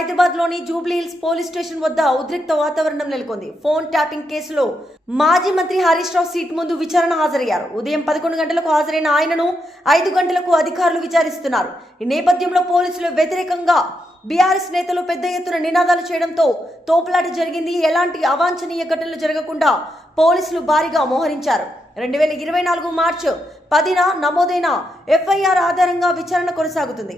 హైదరాబాద్ లోని Jubilee hills police station వద్ద ఉద్రిక్త వాతావరణం నెలకొంది. ఫోన్ ట్యాపింగ్ కేసులో మాజీ మంత్రి హరీష్ రావు సీట్ ముందు విచారణ హాజరయ్యారు. ఉదయం 11 గంటలకు హాజరైన ఆయనను 5 గంటలకు అధికారులు విచారిస్తున్నారు. ఈ నేపథ్యంలో పోలీసులు వ్యతిరేకంగా బీఆర్ఎస్ నేతలు పెద్ద ఎత్తున నినాదాలు చేయడంతో తోపులాట జరిగింది. ఎలాంటి అవాంఛనీయ ఘటనలు జరగకుండా పోలీసులు భారీగా మోహరించారు. 2024 మార్చి 10న నమోదైన ఎఫ్ఐఆర్ ఆధారంగా విచారణ కొనసాగుతుంది.